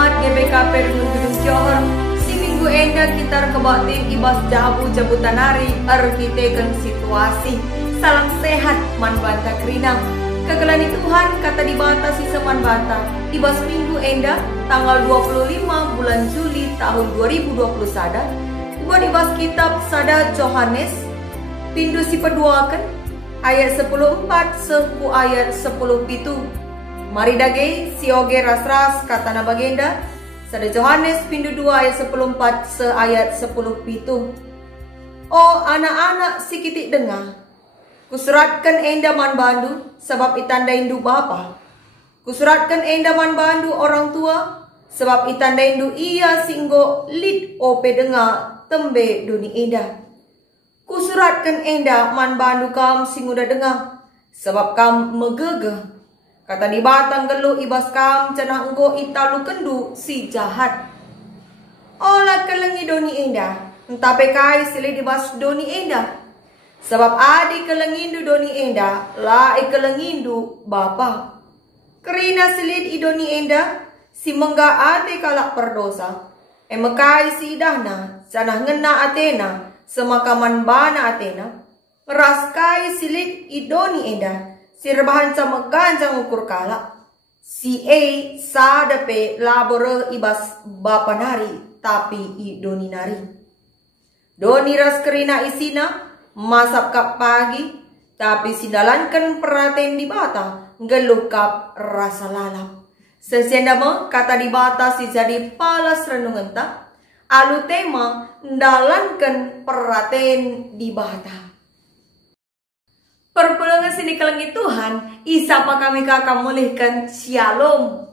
Jemaat GBKP Rungun Gunung Johor, si minggu enda kita kebakti ibas jabu tanari arkiteken situasi. Salam sehat man banta kerinang. Kegelani Tuhan kata dibatasi seman banta. Ibas minggu enda tanggal 25 bulan Juli tahun 2020 sada. Buat ibas kitab sada Yohanes pindu si peduakan ayat 14 seku ayat 10 pitu. Mari dage sioge ras-ras katana bagenda sada Yohanes pindu 2 ayat 14 se ayat 10 pitu. Oh anak-anak sikitik dengar, kusuratkan enda man bandu sebab itanda indu bapa. Kusuratkan enda man bandu orang tua sebab itanda indu iya singgo lid ope dengar tembe duni enda. Kusuratkan enda man bandu kam singuda dengar sebab kam megegeh. Kata di batang geluh ibas kam cenah enggo italu kendu si jahat. Olah kelengi doni enda, entah pekai sili dibas doni enda. Sebab adi kelengindu doni enda, la kelengindu bapa. Kerina silid idoni enda, si mengga ate kalak perdosa. Emekai si idahna, cenah ngena atena, semakaman bana atena. Raskai silid idoni enda. Si rebahan sama ganjang ukur kala. Si sadape labore ibas bapa nari tapi i doni nari. Doni ras kerina isina masap kap pagi tapi sidalankan peraten di bata geluh kap rasa lalap. Sesiandama kata di bata si jadi palas renungan ta. Alu tema ndalankan peraten di bata. Perpulungan sini kelengi Tuhan, isapa kami kakak mulihkan shalom.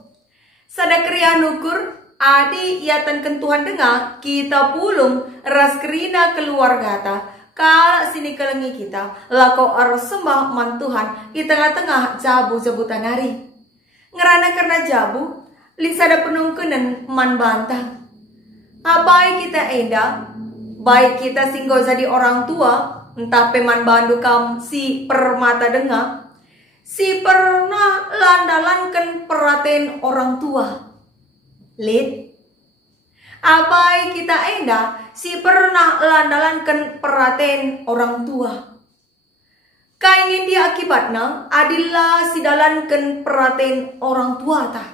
Sada kriya nukur, adi iatankan Tuhan dengar, kita pulung ras kerina keluarga ta. Kala sini kelengi kita, lako arus sembah man Tuhan, di tengah-tengah jabu tanari. Ngerana karena jabu, lisada penungkunan man bantang. Abai kita enda, baik kita singgo jadi orang tua, entah peman bandu kam si permata dengar, si pernah landalankan peraten orang tua. Lid, abai kita enda si pernah landalankan peraten orang tua. Kaingin dia akibatnya adilah si dalankan peraten orang tua ta.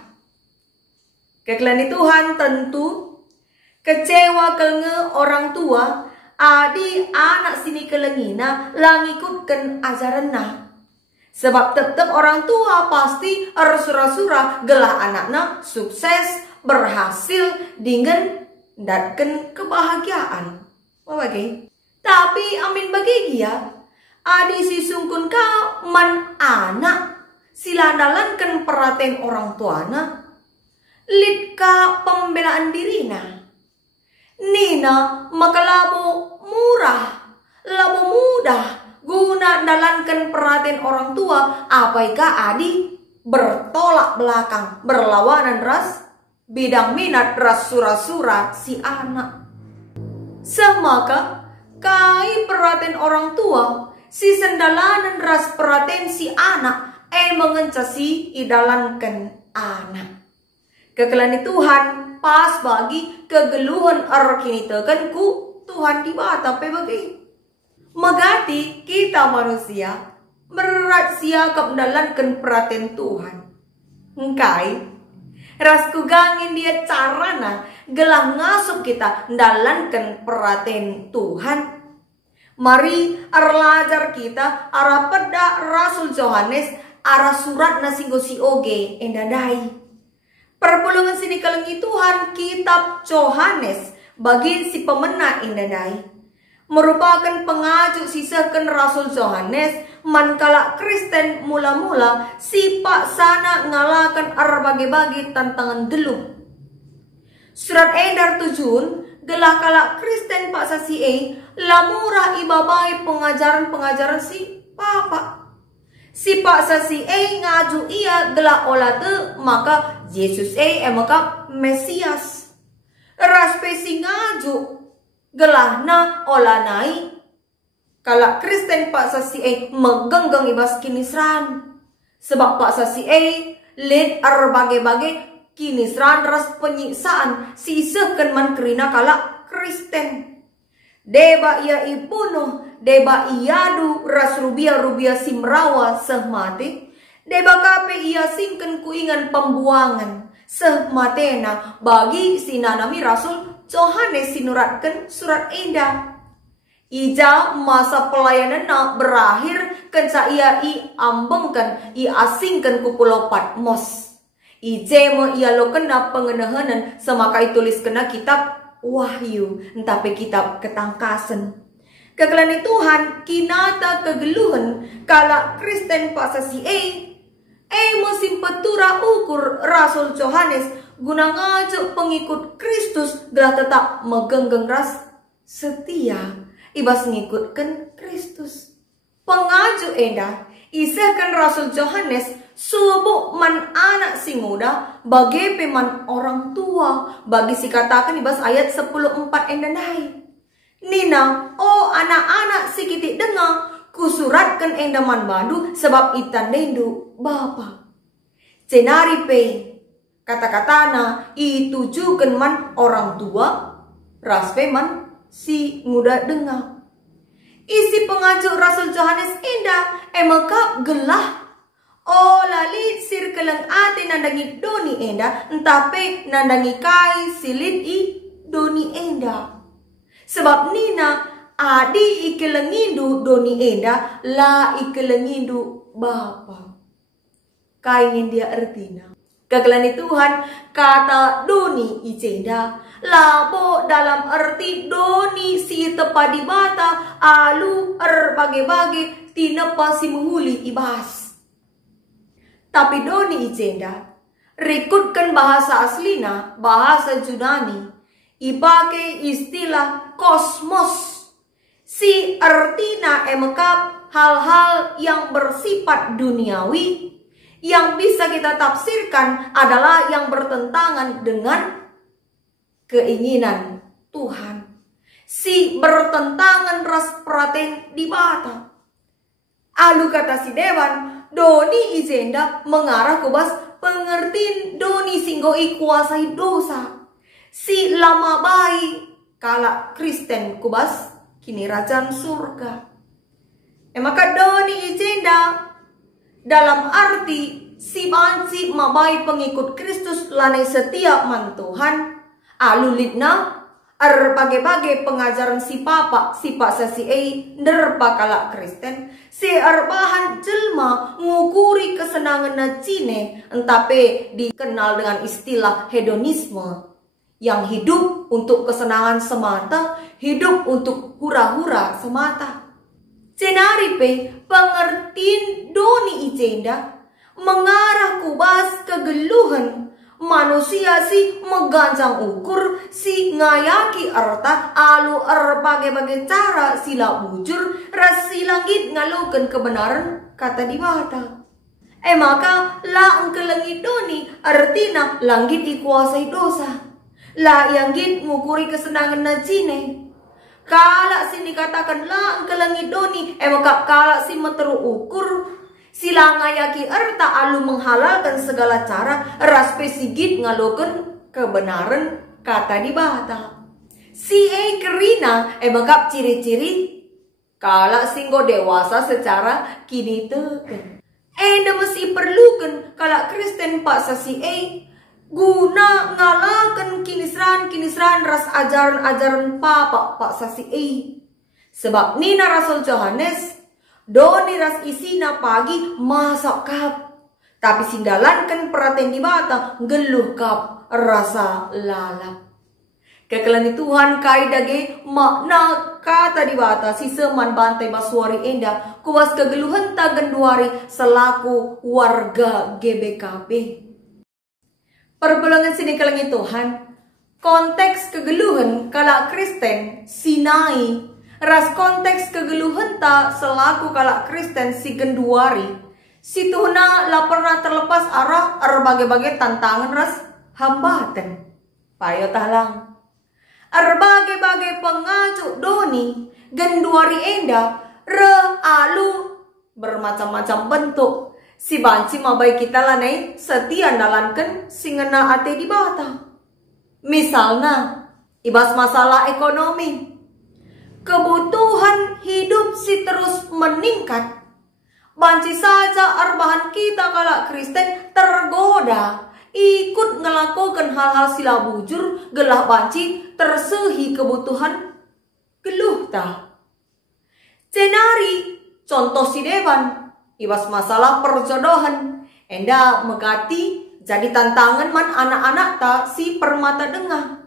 Kekelani Tuhan tentu kecewa kelenge orang tua. Adi anak sini kelengina langikutkan ajaranna. Sebab tetap orang tua pasti sura-sura gelah anaknya sukses berhasil dengan datkan kebahagiaan. Bagai. Tapi amin bagi dia, adi si sungkun ka man anak silandalankan peraten orang tuana, lid ka pembelaan dirina. Nina maka labo mudah guna dalankan peraten orang tua apaika adi bertolak belakang berlawanan ras bidang minat ras sura-sura si anak. Semaka kai peraten orang tua si sendalanan ras peraten si anak mengencasi idalankan anak. Kekelani Tuhan pas bagi kegeluhan arkini tekan ku Tuhan di bata pe bagi. Megati kita manusia berat siakap dalankan peraten Tuhan. Engkai rasku gangin dia carana gelah ngasup kita dalankan peraten Tuhan. Mari arlajar kita arah peda Rasul Yohanes arah surat nasigo si oge endadai. Perpulungan sini kelengi Tuhan kitab Yohanes bagi si pemena indadai merupakan pengajuk sisakan Rasul Yohanes mankala Kristen mula-mula si pak sana ngalakan bagi-bagi tantangan geluh. Surat edar tujun gelah kala Kristen pak sasi lamurah ibabai pengajaran si papa. Si pak sasi ngaju ia gelah olate maka Yesus maka Mesias. Raspesi ngaju gelahna olanai. Kala Kristen pak sasi megenggang ibas kinisran. Sebab pak sasi lid bagai-bagai kinisran ras penyiksaan sisehkan man kerina kala Kristen. Deba ia ibunuh, deba iadu ras rubia simrawa seh mati. Deba kape ia singken kuingan pembuangan seh matena bagi sinanami Rasul Yohanes sinuratkan surat enda. Ija masa pelayanan na berakhir kenca ia ambengkan asingkan ku Pulau Patmos. Ije mo ia lo kena pengenahanan semakai tulis kena kitab Wahyu, entape kitab ketangkasan. Kekelani Tuhan kinata kegeluhan kala Kristen pasasi musim petura ukur Rasul Yohanes guna ngajak pengikut Kristus gelah tetap megenggeng ras setia ibas ngikutkan Kristus. Pengaju enda isahkan Rasul Yohanes subuh man anak si muda bagi peman orang tua bagi si katakan ibas ayat 10:4 endanai. Nina, oh anak-anak si kitik dengar kusuratkan endaman badu sebab itan nendu bapa. Cenari pe kata-katana itujukan man orang tua ras peman si muda dengar. Isi pengajuk Rasul Yohanes indah emekap gelah. Oh lali sir keleng ate nandangi doni enda entape nandangi kai silit i doni enda. Sebab nina adi ikelengindu doni enda la ikelengindu bapa. Kaingin dia artina. Kegelani Tuhan kata doni icenda labo dalam arti doni si tepadi bata alu bage-bage tinepa si menguli ibas. Tapi doni icenda rikutkan bahasa aslina, bahasa Yunani, ibake istilah kosmos. Si artina emekap hal-hal yang bersifat duniawi yang bisa kita tafsirkan adalah yang bertentangan dengan keinginan Tuhan. Si bertentangan ras praten di bata. Alu kata si Dewan, doni ijenda mengarah ke bas pengertian doni singgoi kuasai dosa. Si lama bayi kala Kristen kubas kini rajan surga. Maka doni ijenda dalam arti si banci mabai pengikut Kristus lanai setiap man Tuhan. Alulitna bage-bage pengajaran si papa si sasi nerpa kala Kristen si arbahan jelma ngukuri kesenangan na cine entape dikenal dengan istilah hedonisme yang hidup untuk kesenangan semata, hidup untuk hura-hura semata. Cenari pe pengertian doni ijenda mengarah kubas kegeluhan manusia si megancang ukur si ngayaki arta alu bage-bage cara sila bujur rasi langit ngalukan kebenaran kata di bata. Maka la engkelengit doni artina langit ikuasai dosa. La yanggit ngukuri kesenangan najine. Kala si dikatakan la engkelengit doni maka kala si meteru ukur sila ngayaki erta alu menghalalkan segala cara raspe sigit ngalukan kebenaran kata di bata. Si kerina bakap ciri-ciri kala singgo dewasa secara kini teken. Enda mesti perlukan kala Kristen pak sasi guna ngalakan kinisran ras ajaran papa pak sasi sebab nina Rasul Yohanes doni ras isina pagi masak kap. Tapi sindalankan peraten di bata geluh kap rasa lalap. Kekelani Tuhan kaidage makna kata di bata si seman bantai basuari enda kuas kegeluhan tagenduari selaku warga GBKB. Perbulangan sini kelengi Tuhan konteks kegeluhan kala Kristen sinai ras konteks kegeluhan ta selaku kala Kristen si genduari si tuhna la pernah terlepas arah berbagai-bagai tantangan ras hambatan payo talang berbagai-bagai pengajuk doni genduari enda re alu bermacam-macam bentuk Si banci mabai kita lanai setia dalankan singena ate di bata. Misalnya, ibas masalah ekonomi. Kebutuhan hidup si terus meningkat. Banci saja arbahan kita kala Kristen tergoda ikut ngelakukan hal-hal sila bujur gelah banci tersehi kebutuhan geluh ta. Cenari contoh si Devan ibas masalah perjodohan enda megati jadi tantangan man anak-anak ta si permata dengah.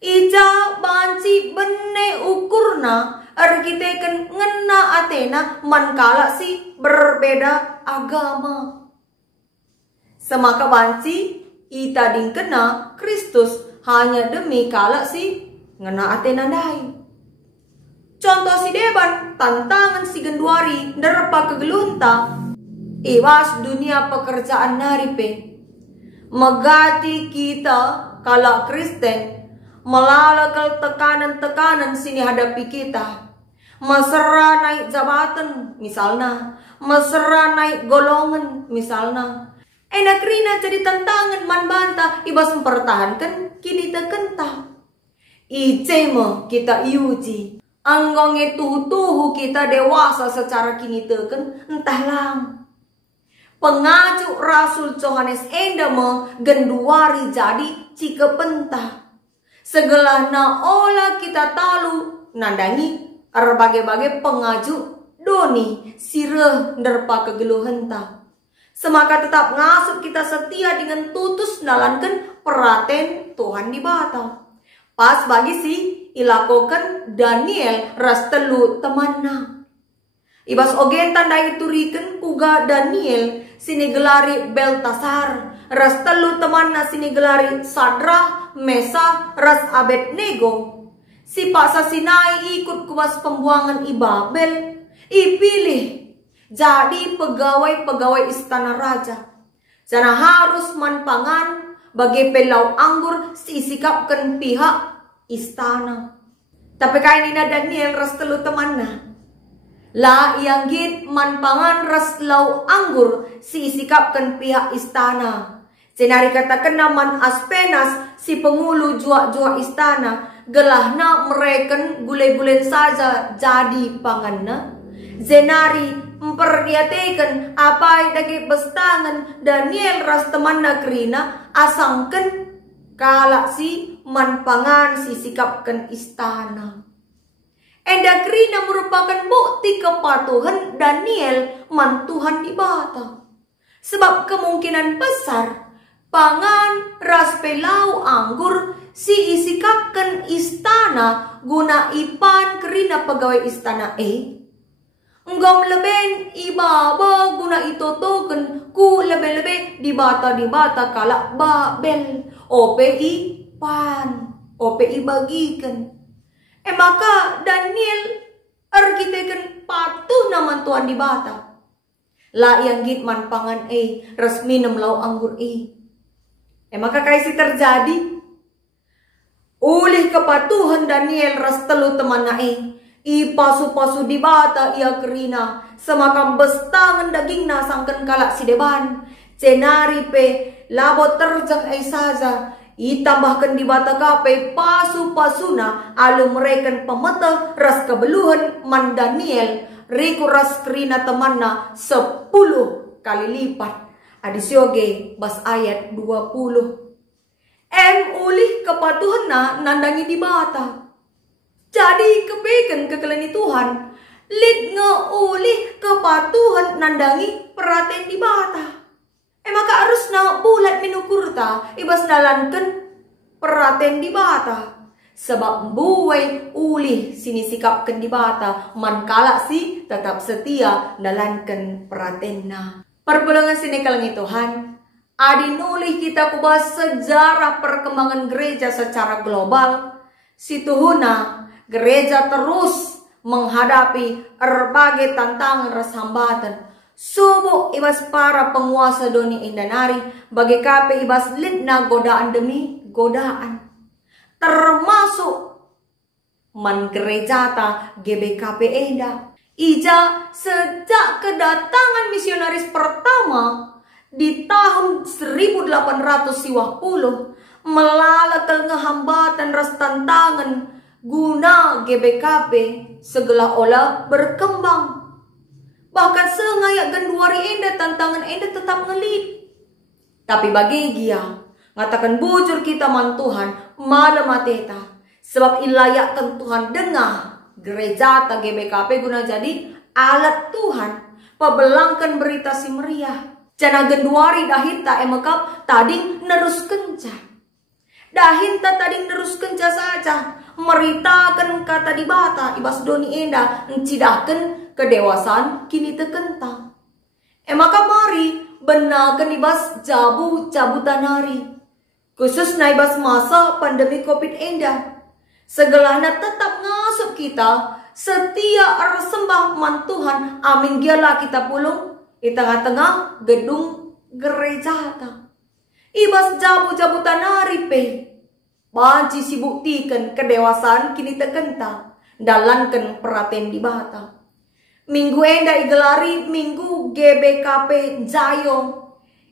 Ija banci bene ukurna argiteken ngena atena man kala si berbeda agama. Semaka banci ita dingkena Kristus hanya demi kala si ngena atena dai. Contoh si Deban tantangan si Genduari nerpa kegelunta iwas dunia pekerjaan naripe. Megati kita kala Kristen melalakal tekanan-tekanan sini hadapi kita. Mesra naik jabatan misalnya, mesra naik golongan misalnya. Enak rina jadi tantangan man bantah ibas mempertahankan kini tekentah. Icema kita iuji. Anggongnya tuhu kita dewasa secara kini teken entah lang. Pengajuk Rasul Yohanes endama Genduari jadi cika pentah. Segala na olah kita talu nandangi berbagai-bagai pengajuk doni sireh nerpa kegeluhan ta. Semaka tetap ngasup kita setia dengan tutus nalankan peraten Tuhan di bata. Pas bagi si ilakokan Daniel ras telu temanna. Ibas ogen tandai turiken kuga Daniel sini gelari Beltasar. Ras telu temanna sini gelari Sadra, Mesa, ras Abednego. Si Pak Sasinai ikut kuas pembuangan Ibabel. Ipilih jadi pegawai-pegawai istana raja. Sana harus manpangan bagi pelau anggur si sikapkan pihak istana. Tapi kain ina Daniel ras telu temanna. La yang git manpangan ras lau anggur si sikapkan pihak istana. Senari katakan naman Aspenas si pengulu jua-jua istana. Gelahna mereken gule-gulen saja jadi panganna. Zenari memperlihatkan apa dagi bestangan Daniel ras temanna kerina asangken kalak si manpangan si sikapkan istana. Enda kerina merupakan bukti kepatuhan Daniel mantuhan di bata. Sebab kemungkinan besar pangan ras pelau anggur si isikapkan istana guna ipan kerina pegawai istana Enggam leben ibaba guna itotoken ku lebe-lebe di bata kalak Babel. OPI pan, OPI bagikan. Maka Daniel arkiteken patuh naman Tuhan di bata. La yang git man pangan resmi nemlau anggur maka kaisi terjadi. Ulih kepatuhan Daniel ras telu temanna pasu-pasu di bata ia kerina. Semakam bestangan dagingna sangken kalak si Deban. Cenari pe labot terjang saja. Itambahkan di bata kape pasu-pasuna. Alu mereken pemeta ras kebeluhan man Daniel. Riku ras kerina temanna 10 kali lipat. Adisyoge bas ayat 20. Ulih kepatuhan nandangi di bata. Jadi kebaikan kekelani Tuhan. Lid ulih kepatuhan nandangi peraten di bata. Maka harus na bulat minukurta ibas nalankan peraten di bata. Sebab buai ulih sini sikapkan di bata. Man kalak si tetap setia nalankan peratenna. Perpulangan sini kalangi Tuhan. Adi nulih kita kubahas sejarah perkembangan gereja secara global. Situhuna gereja terus menghadapi berbagai tantangan hambatan. Subuh ibas para penguasa doni indanari bagi kape ibas lidna godaan demi godaan. Termasuk man gerejata GBKP enda. Ija sejak kedatangan misionaris pertama di tahun 1850 melalakan hambatan ras tantangan guna GBKP segala olah berkembang. Bahkan sengayak genduari enda tantangan enda tetap ngelit. Tapi bagi dia ngatakan bujur kita man Tuhan malam mateta sebab ilayakkan Tuhan dengah gereja ta GBKP guna jadi alat Tuhan pabelangkan berita si meriah. Cana genduari dahita emakap tading nerus kenca. Dahinta tading nerus kenca saja. Meritakan kata di bata ibas doni enda encidakan kedewasaan kini tekenta. Emakap mari benakan ibas jabutan hari. Khusus na ibas masa pandemi COVID enda. Segelana tetap ngasup kita setia sembah man Tuhan. Amin giala kita pulung di tengah-tengah gedung gereja ta. Ibas jabutan hari pe. Banci si buktikan kedewasaan kini tekenta. Dalankan perhatian di bata. Minggu enda igelari minggu GBKP Jayo.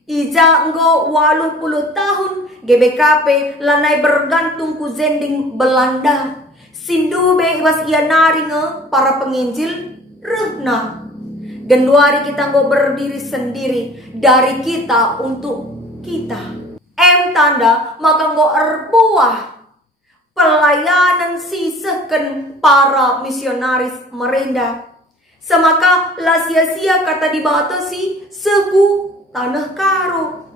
Ija enggo 80 tahun GBKP lanai bergantung ku zending Belanda. Sindube ibas ia naringe para penginjil rehna. Genduari kita enggo berdiri sendiri dari kita untuk kita. Tanda maka enggo erbuah pelayanan sisehken para misionaris merenda. Semaka la sia-sia kata dibatasi seku tanah karo.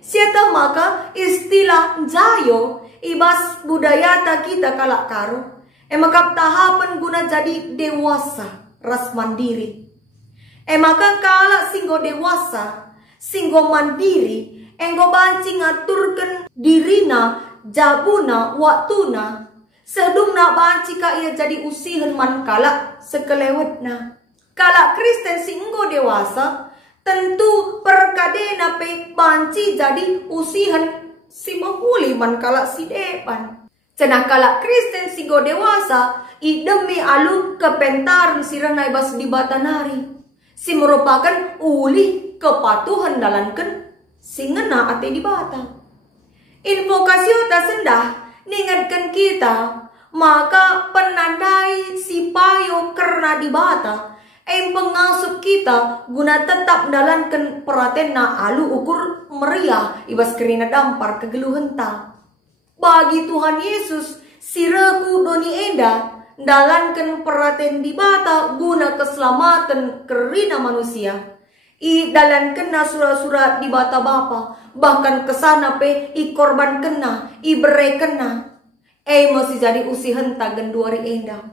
Siapa maka istilah Jayo ibas budaya ta kita kalak karo. Emakap tahapan guna jadi dewasa ras mandiri. Maka kalak singgo dewasa, singgo mandiri, enggo banci ngaturkan dirina, jabuna, waktuna. Sedungna banci ka ia jadi usihan man kalak sekelewetna. Kalak Kristen singgo dewasa, tentu perkadena pe banci jadi usihan si mahuli man kalak si depan. Cenah kalak Kristen si go dewasa idemi alu kepentaran sirang naibas di batanari. Si merupakan uli kepatuhan dalankan si ngena ate di bata. Invokasio ta sendah ningatkan kita maka penandai si payo karena di bata. Pengasup kita guna tetap dalankan perhatian na alu ukur meriah ibas kerina dampar kegeluhenta. Bagi Tuhan Yesus siraku doni enda dalankan perhatian di bata guna keselamatan kerina manusia. I dalankan na surat-surat di bata Bapa bahkan kesana pe i korban kena i bere kena. Masih jadi usihenta genduari enda.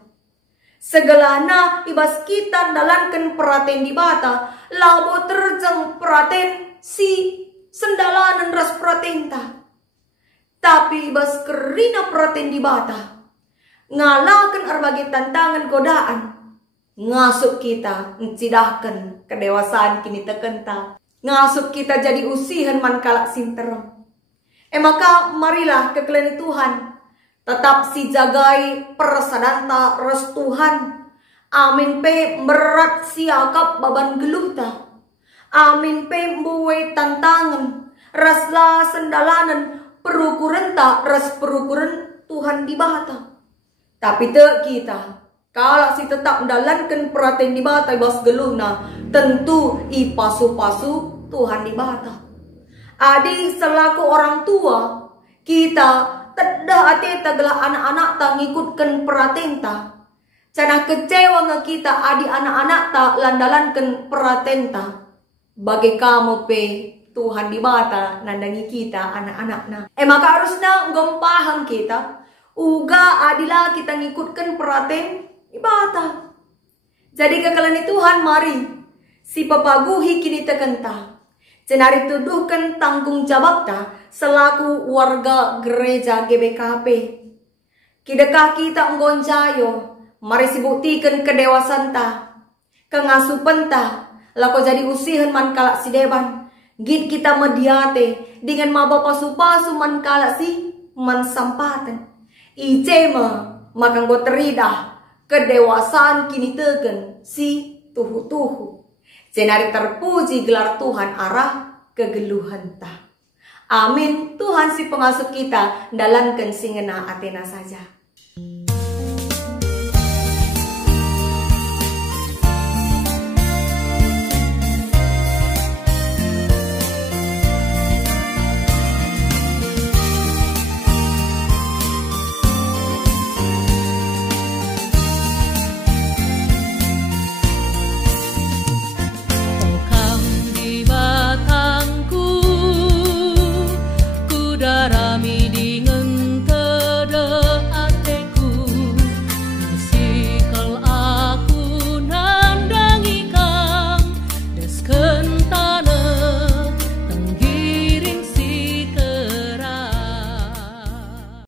Segelana ibas kita dalankan perhatian di bata labo terjang perhatian si sendalanan ras perhatian ta. Tapi ibas kerina perhatian di bata ngalakan arbagi tantangan godaan ngasup kita mencidahkan kedewasaan kini tekenta. Ngasup kita jadi usihan man kalak sinterem. Maka marilah kekelani Tuhan tetap si jagai persadanta res Tuhan. Amin pe berat siakap baban geluhta. Amin pe mbuwe tantangan. Rasla sendalanan perukuran tak ras perukuran Tuhan di bata. Tapi te kita kalau si tetap mendalankan perhatian di bata ibas geluhna tentu i pasu-pasu Tuhan di bata. Adi selaku orang tua kita tedah ate tagala anak-anak ta ngikutkan perhatian ta. Cana kecewa nga kita adi anak-anak ta landalankan perhatian ta. Bagi kamu pe Tuhan di bata nandangi kita anak-anak na. Maka harusnya gompahang kita. Uga adila kita ngikutkan perhatian di bata. Jadi kekalani Tuhan mari si papaguhi kini tekenta. Cenari tuduhkan tanggung jawab ta selaku warga gereja GBKP. Kidekah kita nggonjayo, mari sibuktikan kedewasaan ta, kengasupan ta, lako jadi usihan man kalak si deban. Git kita mediate dengan maba pasu-pasu man kalak si man sampatan. Ijema makang go teridah kedewasaan kini teken si tuhu-tuhu. Jenari terpuji gelar Tuhan arah kegeluhan ta. Amin. Tuhan si pengasuh kita dalam kensingena Athena saja.